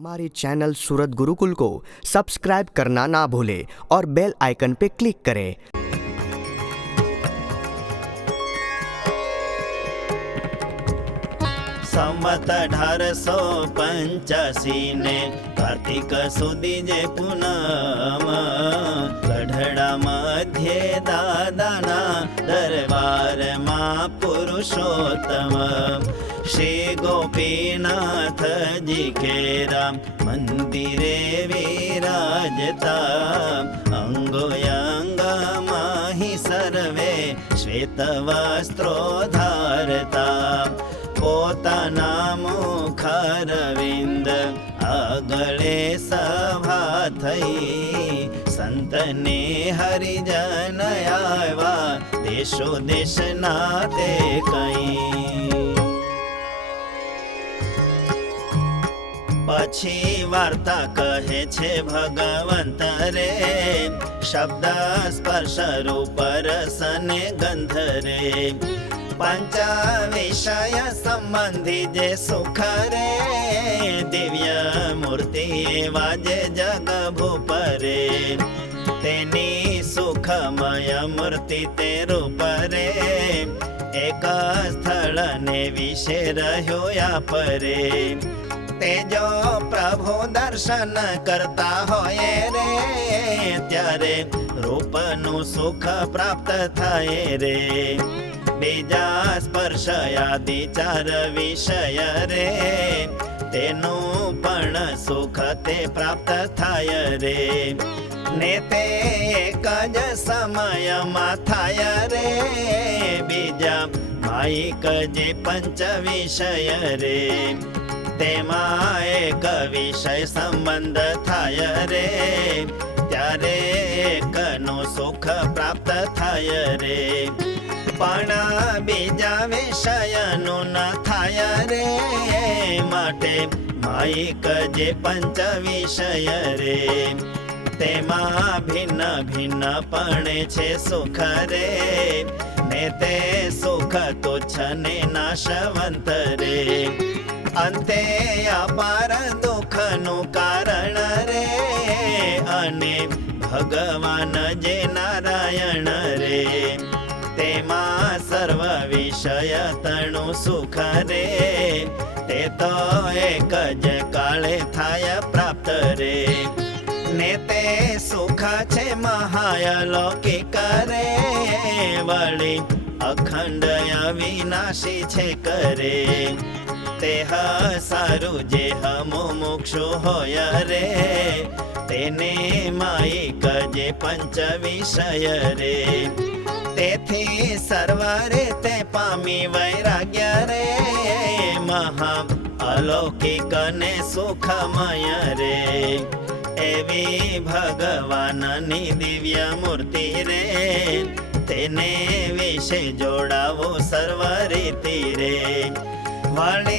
हमारे चैनल सूरत गुरुकुल को सब्सक्राइब करना ना भूलें और बेल आइकन पे क्लिक करें। संवत 1885 ने कार्तिक सुदी जे पूनम गढ़ड़ा मध्य दादाना दरबार मां पुरुषोत्तम श्री गोपीनाथ जी केरा मंदिरे विराजता अंगोयंग माहि सर्वे श्वेत वस्त्रो धारता પોતાના મુખારવિંદ આગળે સભા થઈ સંતને હરિજન આવ્યા દેશો દેશના તે કઈ પછી વાર્તા કહે છે ભગવંત રે શબ્દ સ્પર્શ રૂપ રસ ને ગંધ રે पंच विषय संबंधी जे सुख रे दिव्य मूर्ति वाजे जग भूपरे तेनी सुखमय मूर्ति ते रूप रे एक स्थल ने विषे रह्यो या परे तेजो प्रभु दर्शन करता होए रे त्यारे रूप नु सुख प्राप्त थाय रे बीजा स्पर्श आदि चार विषय रे तेनु पण सुख ते प्राप्त थाय रे ने ते एक ज समय मा थाय रे बीजा मायिक जे पंच विषय रे तेमा एक विषय संबंध थाय रे त्यारे एकनु सुख प्राप्त थाय रे पण बीजा विषयनु न थाय रे माटे मायिक जे पंच विषय रे तेमा भिन्न भिन्न पणे छे सुख रे ने ते सुख तुच्छ ने नाशवंत रे अंते अपार दुख नु कारण रे अने भगवान जे नारायण रे तेमा सर्व विषय तणु सुख रे ते तो एक ज काले थाय प्राप्त रे ने ते सुख छे महालौकिक रे वળી अखंड अविनाशी छे करे तेह सारू जे मुमुक्षु होय रे तेने मायिक जे पंच विषय रे तेथी सर्वरे ते पामी वैराग्य रे महा अलौकिक ने सुखमय रे एवी भगवाननी दिव्य मूर्ति रे तेने विषे जोड़ावो सर्व रीति रे वળી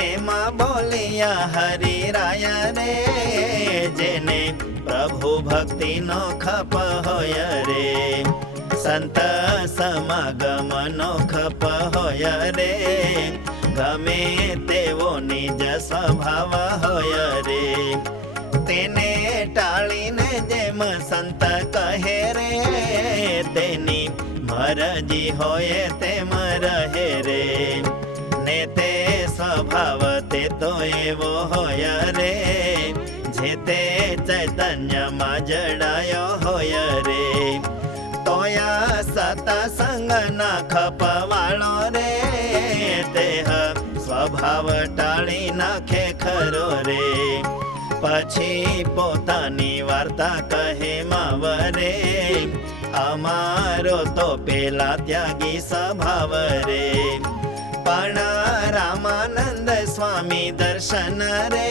एमा बोलिया हरि राय रे जेने प्रभु भक्ति नो खप होय रे संत समागम नो खप होय रे गमे तेवो निज स्वभाव होय रे तेने टाळीने जेम संत कहे रे तेनी मरजी होय तेम रहे रे ने ते स्वभाव ते तो एवो होय रे जे ते चैतन्य मा जड़ायो होय रे तोया सतसंग ना खपवाळो रे तेह स्वभाव टाळी नाखे खरो रे પછી પોતાની વાર્તા કહે માવરે અમારો તો પેલા ત્યાગી સ્વભાવ રે પણ રામાનંદ સ્વામી દર્શન રે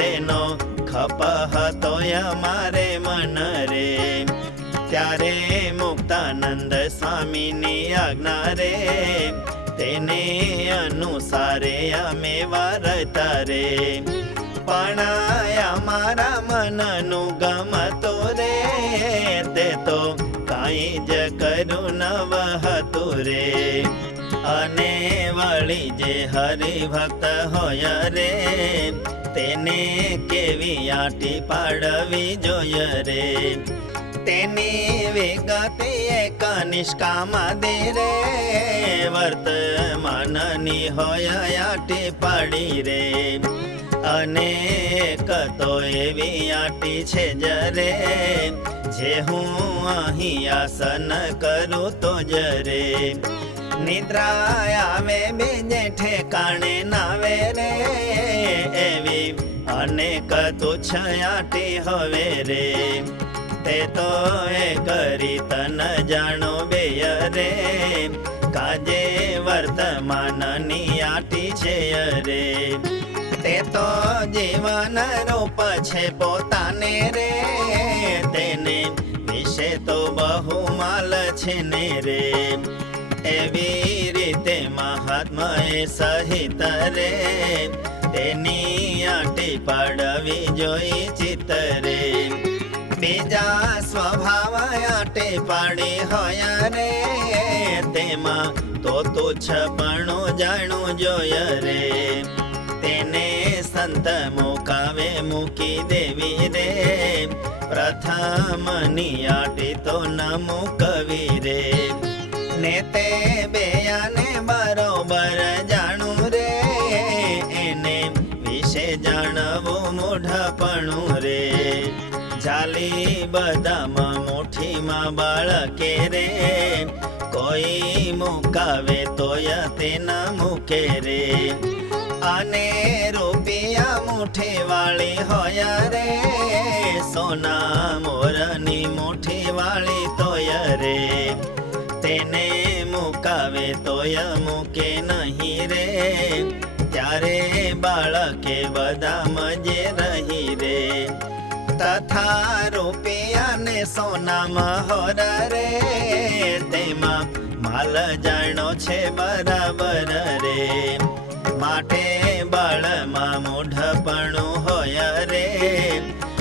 તેનો ખપ હતો અમારે મન રે ત્યારે મુક્તાનંદ સ્વામીની આજ્ઞા રે તેને અનુસારે અમે વારતા રે પણ અમારા મનનું ગમતો રે તે તો કાંઈ જ કરું ન વહતું રે અને વળી જે હરિભક્ત હોય રે તેને કેવી આંટી પાડવી જોઈએ રે. તેની વિગતે એક નિષ્કામાં દે રે, વર્તમાનની હોય આંટી પાડી રે. અને એક તો એવી આંટી છે જરે, જે હું અહીં આસન કરું તો જરે. નિદ્રા આવે બીજે ઠેકાણે નાવે રે, એવી અનેક તુચ્છ આંટી હવે રે. તે તો એ કરી તન જાણો બેય રે, કાજે વર્તમાનની આંટી છે રે. તે તો જીવન રૂપ છે પોતાને રે, તેને વિશે તો બહુ માલ છે ને રે. એવી રીતે મહાત્માએ સહિત રે, તેની આંટી પાડવી જોઈ ચિત્ત રે. બીજા સ્વભાવ આંટી પાડી હોય રે, તેમાં તો તુચ્છપણું જાણવું જોઈએ રે. તેને સંત મુકાવે મૂકી દેવી રે, પ્રથમની આંટી તો ન મૂકવી રે. ને તે બેયાને બરોબર જાણું રે, એને વિશે જાણવું મૂઢપણું રે. ચાલી બધામાં મુઠ્ઠીમાં બાળકે રે, કોઈ મુકાવે તોય તે ન મૂકે રે. અને રૂપિયા મુઠ્ઠી વાળી હોય રે, સોના મોરની મુઠ્ઠી વાળી તોય રે. તેને મુકાવે તોય મૂકે નહીં રે, ત્યારે બાળકે બધા મજે રહી રે. તથા રૂપિયાને સોનામાં હોર રે, તેમાં માલ જાણો છે બરાબર રે. માટે બાળમાં મૂઢપણું હોય રે,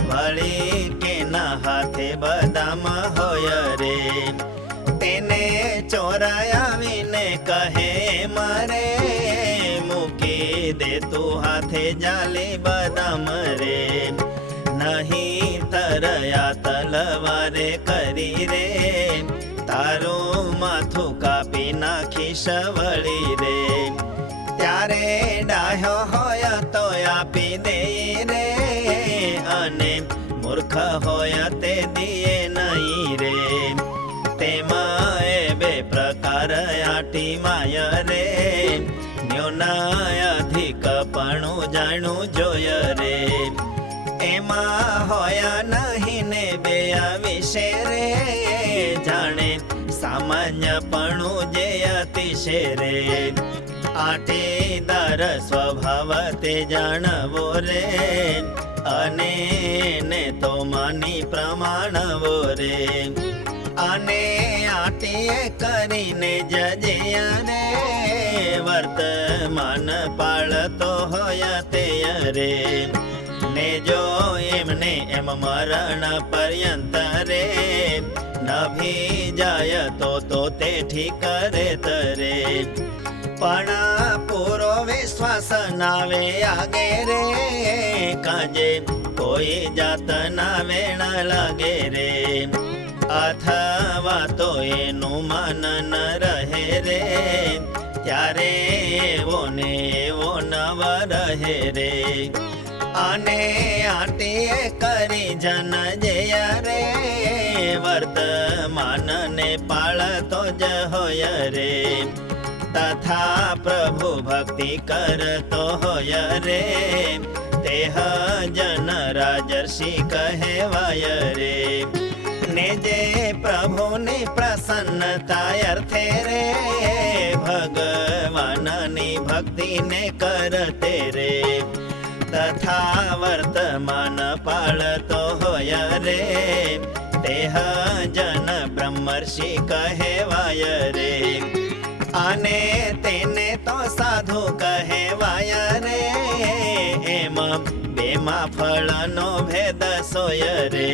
વળી કે ના હાથે બધામાં હોય રે. તેને ચોરાયાવીને કહે મારે, મૂકી દે તું હાથે જાલી બદામ રે. નહીં તરયા તલવારે કરી રે, તારું માથું કાપી નાખીશ વળી રે. ત્યારે ડાહ્યો હોય તો આપી દે રે, અને મૂર્ખ હોય તે દિયે નહીં રે. તેમાં એ બે પ્રકાર આંટી માય રે, ન્યુના અધિકપણું જાણવું જોઈએ રે. એમાં હોય નહીં ને બે વિશે રે, જાણે સામાન્યપણું જે અતિશે રે. આંટીદાર સ્વભાવ તે જાણવો રે, અને ને તો માની પ્રમાણવો રે. અને આંટીએ કરીને જજ્યા રે, વર્તમાન પાળતો હોય તે રે. ને જો એમને એમ મરણ પર્યંત રે, નભી જાય તો તે ઠીક રે તરે. પણ પૂરો વિશ્વાસ નાવે આગે રે, કાજે કોઈ જાતના વેણ લાગે રે. અથવા તો એનું મન ન રહે રે, ત્યારે એવો ને એવો નવ રહે રે. અને આંટીએ કરી જન જય રે, વર્તમાનને પાળતો જ હોય રે. તથા પ્રભુ ભક્તિ કરતો હોય રે, તેહ જન રાજર્ષિ કહેવાય રે. ને જે પ્રભુની પ્રસન્નતા અર્થે રે, ભગવાનની ભક્તિને કરતે રે. તથા વર્તમાન પાળતો હોય રે, તેહ જન બ્રહ્મર્ષિ કહેવાય રે. અને તેને તો સાધુ કહેવાય રે, એમાં બેમાં ફળનો ભેદ સોય રે.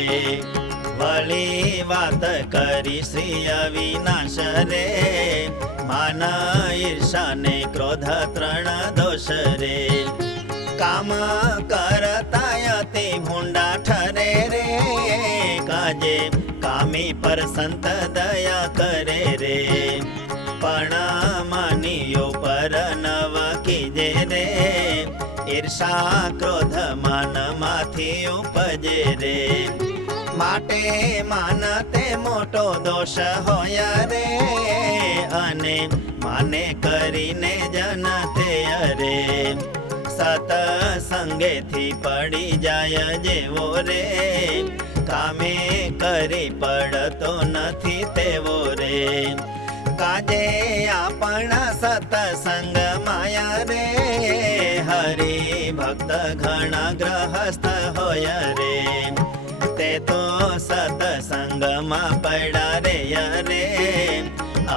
વળી વાત કરી શ્રી અવિનાશ રે, માન ઈર્ષા ને ક્રોધ ત્રણ દોષ રે. કામ કરતા અતિ ભૂંડા ઠરે રે, કાજે કામી પર સંત દયા કરે રે, પણ માનીઓ પર નવ કીજે રે, ઈર્ષા ક્રોધ માન માંથી ઉપજે રે, માટે માન તે મોટો દોષ હોય રે, અને માને કરીને જન તે અરે, સતસંગેથી પડી જાય જેવો રે, કામે કરી પડતો નથી તેવો રે, કાજે આપણા સતસંગ માયા રે, હરિ ભક્ત ઘણા ગ્રહસ્થ હોય રે, તે તો સતસંગમાં પડ્યા રે રે,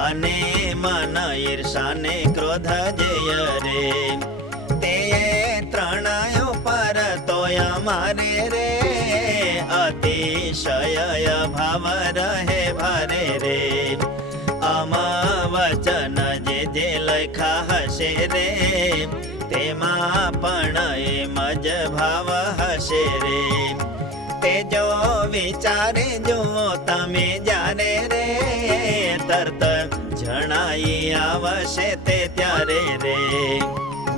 અને મન ઈર્ષાને ક્રોધ જય રે, તે ત્રણયો પર તોય મારે રે, અતિશય ભાવ રહે ભારે રે, વચન જે લખ્યા હશે રે, તેમાં પણ એમ જ ભાવ હશે રે, તે જો વિચારે જુઓ તમે જ્યારે રે, તરત જણાઈ આવશે તે ત્યારે રે,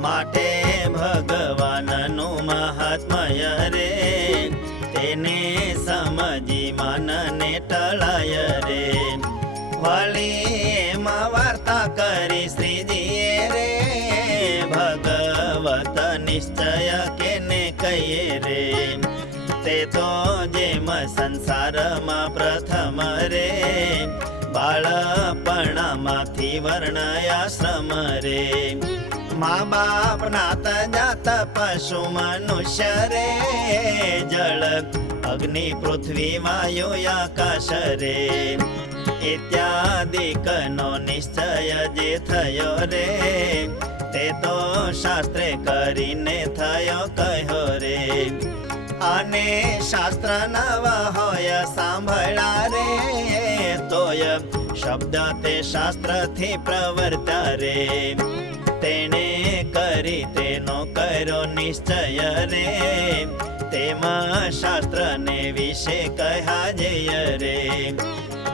માટે ભગવાનનું મહાત્મય રે, તેને સમજી મનને ટળાય રે, વળી એમાં વાર્તા કરી શ્રીજીએ રે, ભગવત નિશ્ચય કેને કહીએ રે, તે તો જેમ સંસારમાં પ્રથમ રે, બાળપણામાંથી વર્ણયાશ્રમ રે, મા બાપ નાત જાત પશુ મનુષ્ય રે, જળ અગ્નિ પૃથ્વી વાયુ આકાશ રે, ઇત્યાદિકનો નિશ્ચય જે થયો રે, તે તો શાસ્ત્રે કરીને થયો કહ્યો રે, અને શાસ્ત્ર નવા હોય સાંભળ્યા રે, તોય શબ્દ તે શાસ્ત્રથી પ્રવર્તા રે, તેણે કરી તેનો કર્યો નિશ્ચય રે, તેમાં શાસ્ત્રને વિશે કહ્યા જય રે,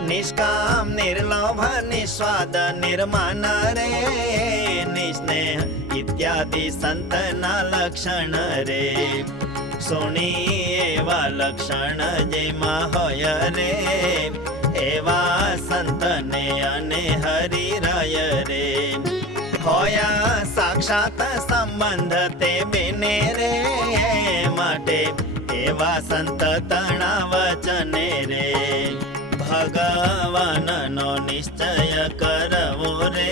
નિષ્કામ નિર્લોભ નિસ્વાદ નિર્માન રે, નિસ્નેહ ઇત્યાદિ સંતના લક્ષણ રે, સુણી એવા લક્ષણ જેમાં હોય રે, એવા સંતને અને હરિરાય રે, હોયા સાક્ષાત સંબંધ તે બેને રે, માટે એવા સંત તણા વચને રે, ભગવાનનો નિશ્ચય કરવો રે,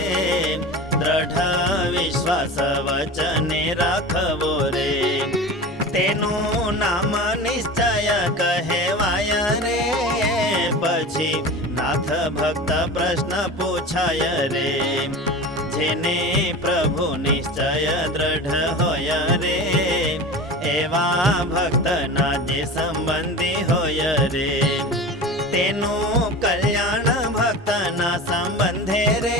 દ્રઢ વિશ્વાસ વચને રાખવો રે, તેનું નામ નિશ્ચય કહેવાય રે, પછી નાથ ભક્ત પ્રશ્ન પૂછાય રે, જેને પ્રભુ નિશ્ચય દ્રઢ હોય રે, એવા ભક્તના જે સંબંધી હોય રે, તેનું કલ્યાણ ભક્તના સંબંધે રે,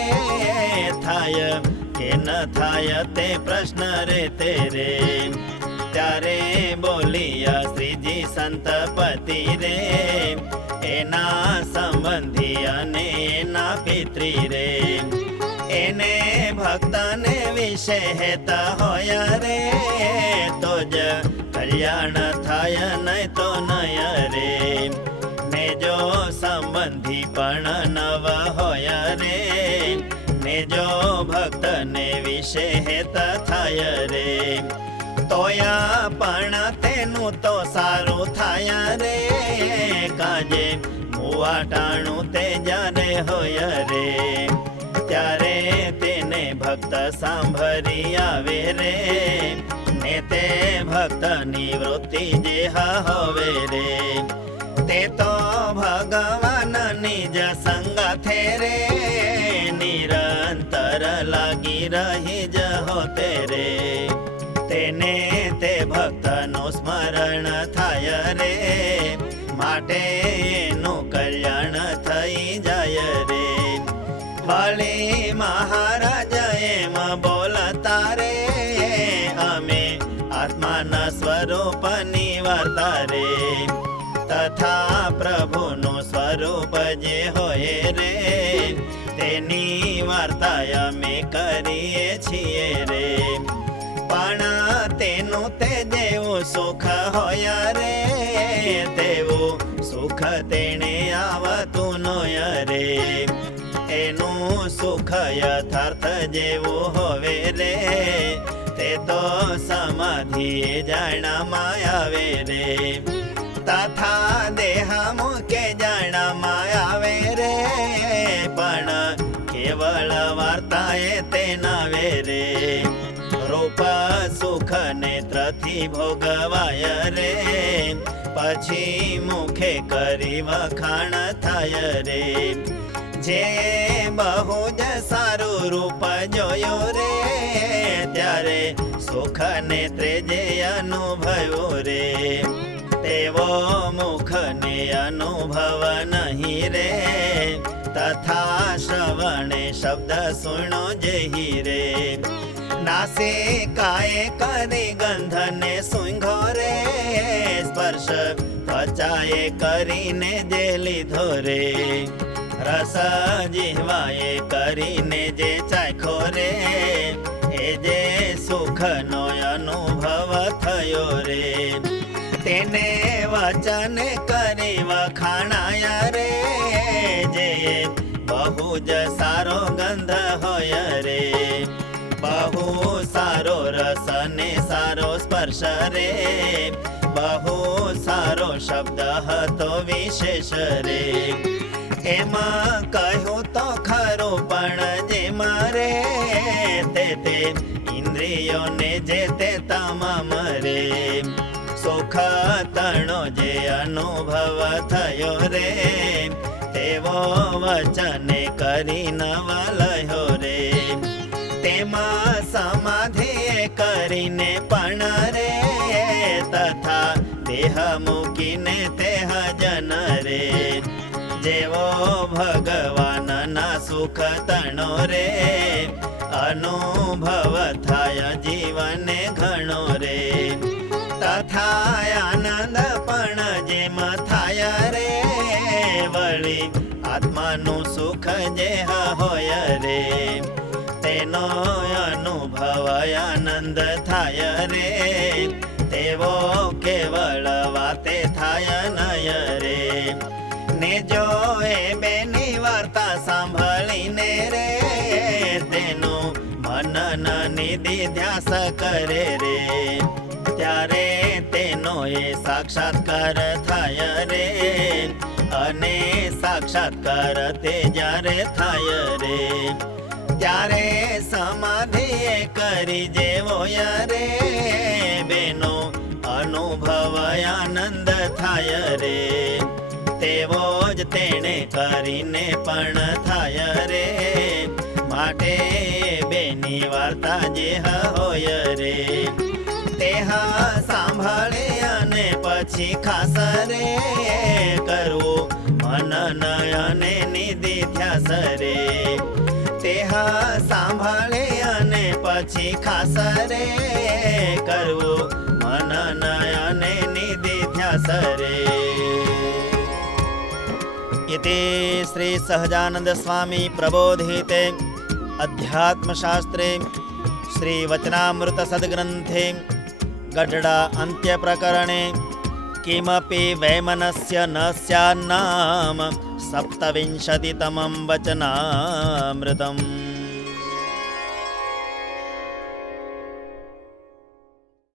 થાય કે ન થાય તે પ્રશ્ન રે તેરે, ત્યારે બોલિયા શ્રીજી સંતપતિ રે, એના સંબંધી અને એના પિત્રી રે, એને ભક્તને વિશે હેતા હોય રે, તો જ કલ્યાણ થાય નહીં તો નય રે, ને જો સંબંધી પણ નવ હોય રે, ને જો ભક્તને વિશે હેત થાય રે, તોયા પણ તેનું તો સારું થાય રે, કાજે મુવાટાણું તે જ્યારે હોય રે, ત્યારે તેને ભક્ત સાંભળી આવે રે, ને તે ભક્તની વૃત્તિ જે હવે રે, તે તો ભગવાન નિજ સંગથે રે, નિરંતર લાગી રહી જ હોતે રે, તેને તે ભક્તનું સ્મરણ થાય રે, માટે એનું કલ્યાણ થઈ જાય રે, વળી મહારાજ એમ બોલતા રે, અમે આત્મા સ્વરૂપ નિવર્તા રે. તથા પ્રભુનું સ્વરૂપ જે હોય રે તેની વાર્તા અમે કરીએ છીએ રે. પણ તેનું તે જેવું સુખ હોય રે તેવું સુખ તેણે આવતું નોય રે. એનું સુખ યથાર્થ જેવું હોવે રે તે તો સમાધિ જાણમાં આવે રે. તથા દેહ મુકે જાણમાં આવે રે પણ કેવળ વાર્તાએ તે નાવે રે. રૂપ સુખ નેત્રથી ભોગવાય રે પછી મુખે કરી વખાણ થાય રે. જે બહુ જ સારું રૂપ જોયું રે ત્યારે સુખ નેત્રે જે અનુભવ્યું રે તેવો મુખને અનુભવ નહીં રે. તથા શ્રવણે શબ્દ સુણો જેહી રે. નાસિકાએ કરી ગંધને સૂંઘો રે સ્પર્શ ત્વચાએ કરીને જે લીધો રે. રસ જીહવાએ કરીને જે ચાખ્યો રે એ જે સુખનો અનુભવ થયો રે. તેને વચન કરી વખાણાયા રે જે બહુ જ સારો ગંધ હોય રે. બહુ સારો રસ ને સારો સ્પર્શ રે બહુ સારો શબ્દ હતો વિશેષ રે. એમાં કહ્યું તો ખરું પણ જે મારે તે ઇન્દ્રિયોને જે તે તમામ રે. સુખ તણો જે અનુભવ થયો રે તેવો વચને કરી નવલયો રે. તેમાં સમાધિ કરીને પણ રે તથા દેહ મૂકીને તે જન રે. જેવો ભગવાનના સુખ તણો રે અનુભવ થાય જીવને ઘણો રે. તથા આનંદ પણ જેમ થાય રે વળી આત્માનું સુખ જે હોય રે તેનો અનુભવ આનંદ થાય રે તેવો કેવળ વાતે થાય નય રે. ને જો એ બેની વાર્તા સાંભળીને રે તેનું મનન નિધિ ધ્યાસ કરે રે ત્યારે તેનો એ સાક્ષાત્કાર થાય રે. અને સાક્ષાત્કાર તે જ્યારે થાય રે ત્યારે સમાધિ કરી જેવો રે બેનો અનુભવ આનંદ થાય રે. તેવો જ તેણે કરીને પણ થાય રે માટે બેની વાર્તા જે હોય રે તે સાંભળે અને પછી ખાસ રે કરવું મનન અને નિધિ ધ્યાસ રે. તે સાંભળે અને પછી ખાસ રે કરવું મનન અને નિધિ ધ્યાસ રે. इति श्री सहजानंद स्वामी प्रबोधिते अध्यात्मशास्त्रे श्री वचनामृत सद्ग्रंथे गढडा अंत्य प्रकरणे किमपि वैमनस्य न स्यान्नाम 27तमं वचनामृतम्.